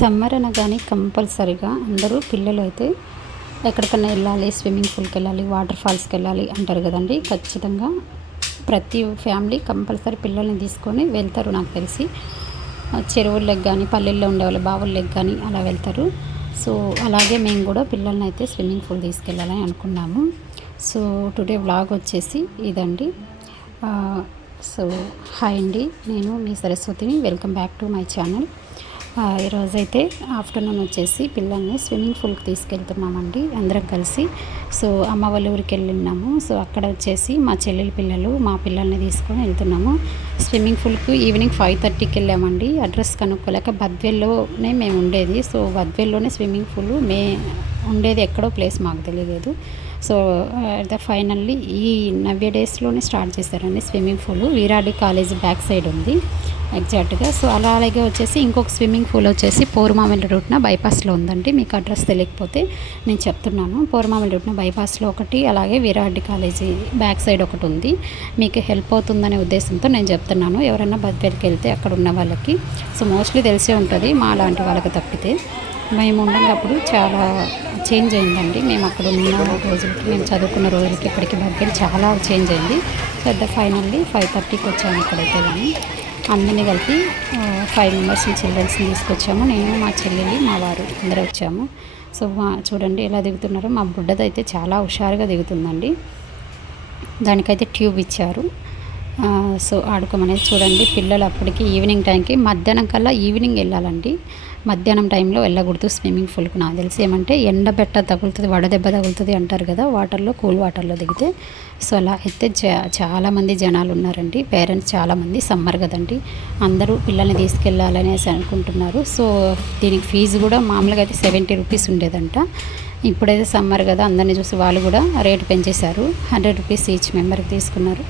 Summer అనగానే కంపల్సరీగా అందరూ పిల్లలు అయితే ఎక్కడికన్నా వెళ్ళాలి స్విమ్మింగ్ పూల్కి వెళ్ళాలి వాటర్ ఫాల్స్కి వెళ్ళాలి అంటారు కదండి. ఖచ్చితంగా ప్రతి ఫ్యామిలీ కంపల్సరీ పిల్లల్ని తీసుకొని వెళ్తారు నాకు తెలిసి. ఆ, చెరువుల్లోకి కానీ పల్లెల్లో ఉండేవాళ్ళు బావుల్లోకి కానీ అలా వెళ్తారు. సో అలాగే మేము కూడా పిల్లల్ని అయితే స్విమ్మింగ్ పూల్ తీసుకెళ్ళాలని అనుకున్నాము. సో టుడే వ్లాగ్ వచ్చేసి ఇదండి. సో హాయ్ అండి. నేను మీ సరస్వతిని. Welcome back to my channel. ఈరోజైతే ఆఫ్టర్నూన్ వచ్చేసి పిల్లల్ని స్విమ్మింగ్ పూల్కి తీసుకెళ్తున్నామండి అందరం కలిసి. సో అమ్మ వాళ్ళ ఊరికి వెళ్ళినాము సో అక్కడ వచ్చేసి మా చెల్లెల పిల్లలు మా పిల్లల్ని తీసుకొని వెళ్తున్నాము. స్విమ్మింగ్ పూల్కి ఈవినింగ్ ఫైవ్ థర్టీకి వెళ్ళామండి. అడ్రస్ కనుక్కోలేక బద్వెల్లోనే మేము ఉండేది. సో బద్వెల్లోనే స్విమ్మింగ్ పూల్ మే ఉండేది ఎక్కడో ప్లేస్ మాకు తెలియలేదు. సో ద ఫైనల్లీ ఈ నవ్య డేస్లోనే స్టార్ట్ చేశారండి స్విమ్మింగ్ పూల్. వీరాడి కాలేజ్ బ్యాక్ సైడ్ ఉంది ఎగ్జాక్ట్గా. సో అలా అలాగే వచ్చేసి ఇంకొక స్విమ్మింగ్ పూల్ వచ్చేసి పోరుమామిల రూట్న బైపాస్లో ఉందండి. మీకు అడ్రస్ తెలియకపోతే నేను చెప్తున్నాను. పోరుమామిల రూట్న బైపాస్లో ఒకటి అలాగే వీరాడి కాలేజీ బ్యాక్ సైడ్ ఒకటి ఉంది. మీకు హెల్ప్ అవుతుందనే ఉద్దేశంతో నేను చెప్తున్నాను. ఎవరైనా బద్వేల్కి వెళ్తే అక్కడ ఉన్న వాళ్ళకి. సో మోస్ట్లీ తెలిసే ఉంటుంది మా లాంటి వాళ్ళకి తప్పితే. మేము ఉండేటప్పుడు చాలా చేంజ్ అయిందండి. మేము అక్కడ ఉన్న రోజులకి మేము చదువుకున్న రోజులకి ఇప్పటికి దగ్గర చాలా చేంజ్ అయింది. పెద్ద ఫైనల్లీ ఫైవ్ థర్టీకి వచ్చాము ఇక్కడైతే కానీ అందరినీ కలిపి ఫైవ్ మెంబర్స్ చిల్డ్రన్స్ని తీసుకొచ్చాము. నేను మా చెల్లెలి మా వారు అందరూ వచ్చాము. సో మా చూడండి ఎలా దిగుతున్నారో. మా బుడ్డదైతే చాలా హుషారుగా దిగుతుందండి. దానికైతే ట్యూబ్ ఇచ్చారు. సో ఆడుకోమనేది చూడండి. పిల్లలు అప్పటికి ఈవినింగ్ టైంకి మధ్యాహ్నం కల్లా ఈవినింగ్ వెళ్ళాలండి. మధ్యాహ్నం టైంలో వెళ్ళకూడదు స్విమ్మింగ్ పూల్కి నాకు తెలిసి ఏమంటే ఎండబెట్ట తగులుతుంది వడదెబ్బ తగులుతుంది అంటారు కదా వాటర్లో కూల్ వాటర్లో దిగితే. సో అలా అయితే చాలామంది జనాలు ఉన్నారండి పేరెంట్స్ చాలామంది సమ్మర్ కదండి అందరూ పిల్లల్ని తీసుకెళ్ళాలనేసి అనుకుంటున్నారు. సో దీనికి ఫీజు కూడా మామూలుగా అయితే సెవెంటీ రూపీస్ ఉండేదంట. ఇప్పుడైతే సమ్మర్ కదా అందరిని చూసి వాళ్ళు కూడా రేటు పెంచేశారు హండ్రెడ్ రూపీస్ ఈచ్ మెంబర్కి తీసుకున్నారు.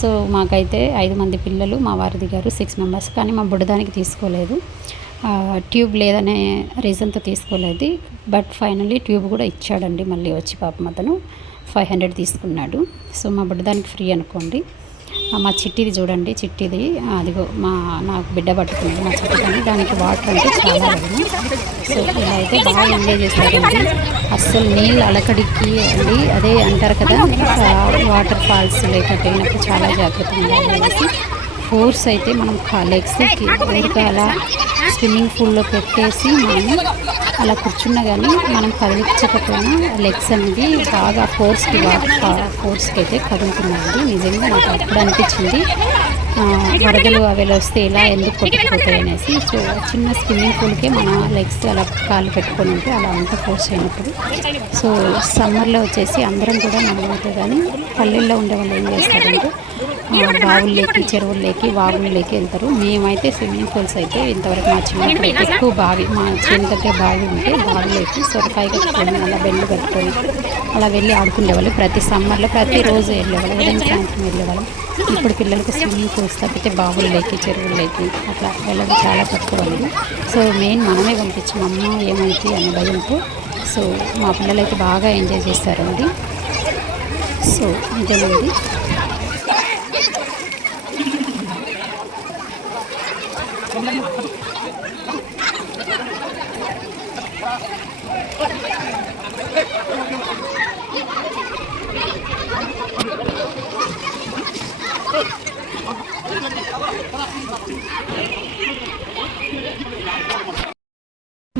సో మాకైతే ఐదు మంది పిల్లలు మా వారు దిగారు సిక్స్ మెంబర్స్ కానీ మా బుడ్డదానికి తీసుకోలేదు. ట్యూబ్ లేదనే రీజన్తో తీసుకోలేదు. బట్ ఫైనల్లీ ట్యూబ్ కూడా ఇచ్చాడండి మళ్ళీ వచ్చి పాపం అతను. ఫైవ్ హండ్రెడ్ తీసుకున్నాడు. సో మా బిడ్డదానికి ఫ్రీ అనుకోండి. మా చిట్టిది చూడండి చిట్టిది. అదిగో మా నాకు బిడ్డ పట్టుకుంది. మా చిట్టిదని దానికి వాటర్ అంటే చాలా భయం సో ఇలా అయితే బాగా ఎంజాయ్ చేస్తారండి. అస్సలు నీళ్ళు అలకడికి అండి. అదే అంటారు కదా వాటర్ ఫాల్స్ లేకపోతే నాకు చాలా జాగ్రత్తగా ఉండాలి అనేసి. ఫోర్స్ అయితే మనం లెగ్స్ ఊరికే అలా స్విమ్మింగ్ పూల్లో పెట్టేసి మనం అలా కూర్చున్నా కానీ మనం కదిలించకపోయినా లెగ్స్ అనేది బాగా ఫోర్స్కి ఫోర్స్కి అయితే కదులుతున్నాయండి. నిజంగా నాకు అప్పుడు అనిపించింది. వరదలు అవి వస్తే ఇలా ఎందుకు కొట్టుకుపోతాయి అనేసి. సో చిన్న స్విమ్మింగ్ పూల్కే మన లెగ్స్ అలా కాళ్ళు పెట్టుకొని ఉంటే అలా అంత ఫోర్స్ అయినప్పుడు. సో సమ్మర్లో వచ్చేసి అందరం కూడా మనమైతే కానీ పల్లెల్లో ఉండే వాళ్ళు ఏం చేస్తారంటే బావుల్లోకి చెరువుల్లోకి వాగుల్లోకి వెళ్తారు. మేమైతే స్విమ్మింగ్ పూల్స్ అయితే ఇంతవరకు మా చిన్నప్పుడు అయితే ఎక్కువ బావి మా చేను దగ్గర బావి ఉంటే బావిలోకి సొరకాయ కట్టుకొని అలా బెండు కట్టుకొని అలా వెళ్ళి ఆడుకునేవాళ్ళు ప్రతి సమ్మర్లో ప్రతిరోజు వెళ్ళేవాళ్ళు ఉదయం సాయంత్రం వెళ్ళేవాళ్ళం. ఇప్పుడు పిల్లలకు స్విమ్మింగ్ పూల్స్ తప్పితే బావుల్లోకి చెరువుల్లోకి అట్లా వెళ్ళడం చాలా తక్కువ సో మెయిన్ మనమే పంపించాం. అమ్మ ఏమైతే అనే భయంతో సో మా పిల్లలు అయితే బాగా ఎంజాయ్ చేస్తారండి. సో ఇదేనండి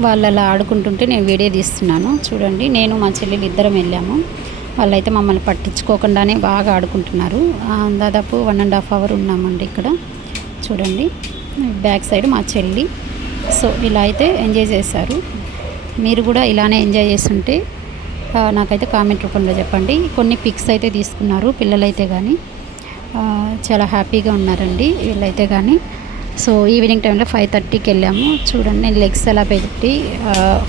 వాళ్ళు అలా ఆడుకుంటుంటే నేను వీడియో తీస్తున్నాను. చూడండి నేను మా చెల్లెలు ఇద్దరం వెళ్ళాము. వాళ్ళైతే మమ్మల్ని పట్టించుకోకుండానే బాగా ఆడుకుంటున్నారు. దాదాపు వన్ అండ్ హాఫ్ అవర్ ఉన్నామండి ఇక్కడ. చూడండి బ్యాక్ సైడ్ మా చెల్లి. సో ఇలా అయితే ఎంజాయ్ చేశారు. మీరు కూడా ఇలానే ఎంజాయ్ చేస్తుంటే నాకైతే కామెంట్ రూపంలో చెప్పండి. కొన్ని పిక్స్ అయితే తీసుకున్నారు పిల్లలైతే కానీ చాలా హ్యాపీగా ఉన్నారండి వీళ్ళైతే కానీ సో ఈవినింగ్ టైంలో ఫైవ్ థర్టీకి వెళ్ళాము. చూడండి నేను లెగ్స్ అలా పెట్టి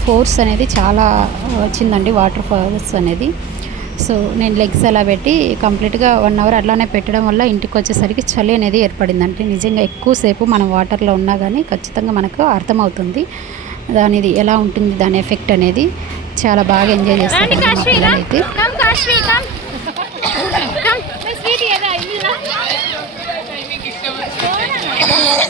ఫోర్స్ అనేది చాలా వచ్చిందండి వాటర్ ఫాల్స్ అనేది. సో నేను లెగ్స్ అలా పెట్టి కంప్లీట్గా వన్ అవర్ అట్లానే పెట్టడం వల్ల ఇంటికి వచ్చేసరికి చలి అనేది ఏర్పడిందంటే నిజంగా ఎక్కువసేపు మనం వాటర్లో ఉన్నా కానీ ఖచ్చితంగా మనకు అర్థమవుతుంది. దానిది ఎలా ఉంటుంది దాని ఎఫెక్ట్ అనేది చాలా బాగా ఎంజాయ్ చేస్తారు మా పిల్లలైతే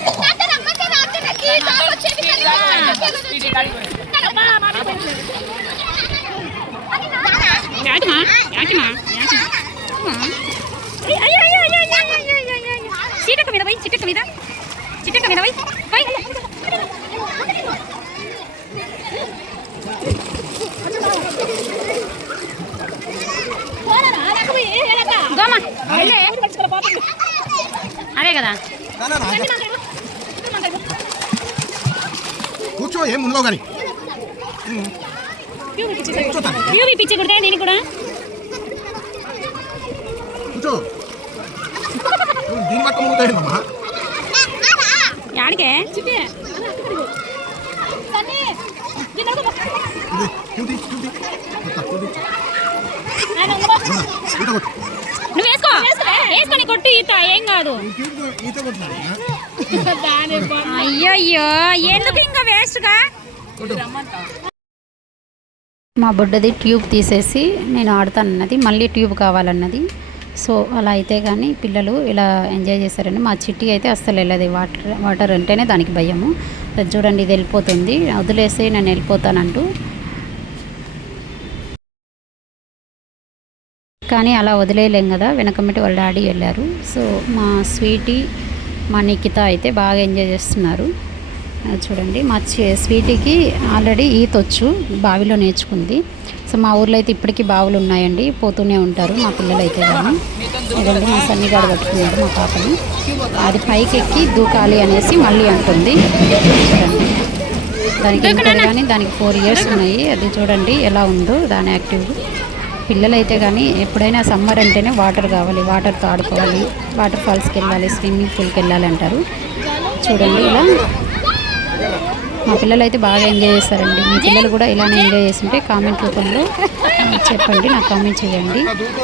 చీటక మీద పోయి చిట్టక మీద చిట్టక మీద పోయి పోయి అదే కదా కూర్చో ఏం ఉండవు కానీ. కూర్చోతాను ప్యూబీ పిచ్చి కుడితే నేను కూడా. కూర్చో. దీని పక్క యాడికే చూది చూది కొత్త చూది ఈత కొట్టు నువ్వు వేసుకో వేసుకొని కొట్టు ఈత ఏం కాదు. అయ్యయ్యో ఎందుకు ఇంకా వేస్ట్గా? మా బుడ్డది ట్యూబ్ తీసేసి నేను ఆడతానన్నది మళ్ళీ ట్యూబ్ కావాలన్నది. సో అలా అయితే కానీ పిల్లలు ఇలా ఎంజాయ్ చేశారండి మా చిట్టి అయితే అస్సలు వెళ్ళదు. వాటర్ వాటర్ అంటేనే దానికి భయము. చూడండి ఇది వెళ్ళిపోతుంది. వదిలేసి నేను వెళ్ళిపోతానంటూ కానీ అలా వదిలేయలేం కదా వెనకమ్మటి వాళ్ళ డాడీ వెళ్ళారు. సో మా స్వీటీ మా నిఖిత అయితే బాగా ఎంజాయ్ చేస్తున్నారు. అది చూడండి మా స్వీటీకి ఆల్రెడీ ఈత వచ్చు బావిలో నేర్చుకుంది. సో మా ఊర్లో అయితే ఇప్పటికీ బావులు ఉన్నాయండి పోతూనే ఉంటారు మా పిల్లలు అయితే కానీ ఇదండి మా సన్నిగాడు పట్టుకున్నాడు మా పాపని. అది పైకి ఎక్కి దూకాలి అనేసి మళ్ళీ అంటుంది. చూడండి. దానికి కానీ దానికి ఫోర్ ఇయర్స్ ఉన్నాయి. అది చూడండి ఎలా ఉందో దాని యాక్టివ్. పిల్లలైతే కానీ ఎప్పుడైనా సమ్మర్ అంటేనే వాటర్ కావాలి వాటర్తో ఆడుకోవాలి వాటర్ ఫాల్స్కి వెళ్ళాలి స్విమ్మింగ్ పూల్కి వెళ్ళాలి అంటారు. చూడండి ఇలా. మా పిల్లలు అయితే బాగా ఎంజాయ్ చేస్తారండి. మీ పిల్లలు కూడా ఇలానే ఎంజాయ్ చేస్తుంటే కామెంట్ రూపంలో చెప్పండి నాకు కామెంట్ చేయండి.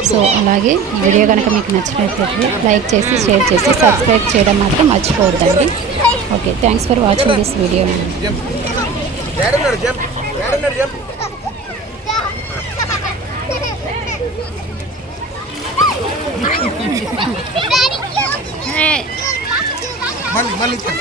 సో అలాగే ఈ వీడియో కనుక మీకు నచ్చినట్లయితే లైక్ చేసి షేర్ చేసి సబ్స్క్రైబ్ చేయడం మాత్రం మర్చిపోవద్దండి. Okay thanks for watching this video. మళ్ళీ మళ్ళీ ఇస్తాను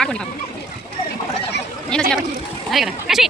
పాపం నేను అదే కదా కాశ్మీ